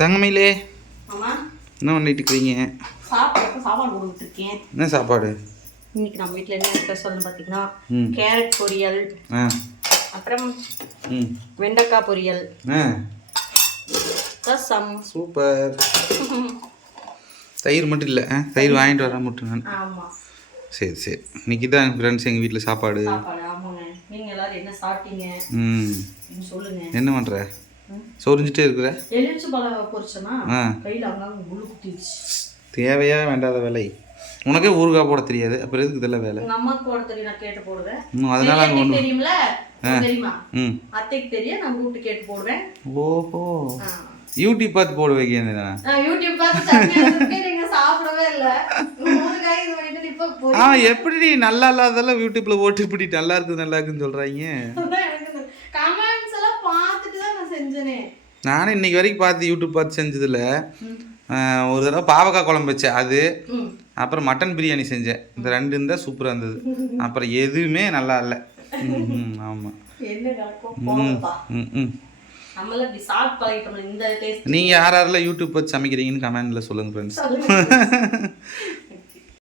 தங்கமையிலே. என்ன பண்ணிட்டு இருக்கேன் என்ன சாப்பாடு? இன்னைக்கு நம்ம வீட்டில் என்ன ஸ்பெஷல்னு பார்த்தீங்கன்னா கேரட் பொரியல். அப்புறம் வெண்டைக்காய் பொரியல். ரசம். சூப்பர். தயிர் மட்டும் இல்லை தயிர் வாங்கிட்டு வர மட்டும் நான். சரி சரி. இன்னைக்கு தான் ஃப்ரெண்ட்ஸ் எங்கள் வீட்டில் சாப்பாடு. சாப்பாடு ஆமாங்க. நீங்க எல்லாரும் என்ன சாப்பிட்டீங்க? ம். அப்படின்னு சொல்லுங்க. என்ன பண்ணுற சொரிஞ்சிட்டே இருக்கிற? எலுமிச்சு பழம் பொரிச்சனா? கையில் அங்கங்க முள்ளு குத்திடுச்சு. தேவையா வேண்டாத வேலை. உனக்கே ஊறுகாய் போட தெரியாது. அப்புறம் எதுக்கு இதெல்லாம் வேலை? எங்க அம்மாக்கு போட தெரியும் நான் கேட்டு போடுவேன். ம் அதனால அங்கே அத்தைக்கு தெரியும்ல? தெரியுமா? ம். அத்தைக்கு தெரியும் நான் கூப்பிட்டு கேட்டு போடுவேன். ஓஹோ. யூடியூப் பார்த்து போட வைக்கிறேன் நான் யூடியூப் பார்த்து சட்னி நீங்க சாப்பிடவே இல்ல. ஊறுகாய் இது பண்ணிட்டு இப்ப பொரி- ஆ எப்படி நல்லா இல்லாததெல்லாம் யூடியூப்ல போட்டு இப்படி நல்லா இருக்குது நல்லா இருக்குன்னு சொல்றாங்க அதான் எனக்கு இந்த comments எல்லாம் பார்த்துட்டு தான் நான் செஞ்சேனே நானும் இன்னைக்கு வரைக்கும் பார்த்து யூடியூப் பார்த்து. ஆஹ், ஒரு தடவை பாவக்காய் குழம்பு வச்சேன் அது. அப்புறம் மட்டன் பிரியாணி செஞ்சேன். இந்த ரெண்டு இருந்தால் சூப்பராக இருந்தது. அப்புறம் எதுவுமே நல்லா இல்லை. ம் ஆமாம் ம் ம். நீங்கள் யார் யாரெல்லாம் யூடியூப் பார்த்து சமைக்கிறீங்கன்னு கமெண்ட்ல சொல்லுங்கள் ஃப்ரெண்ட்ஸ்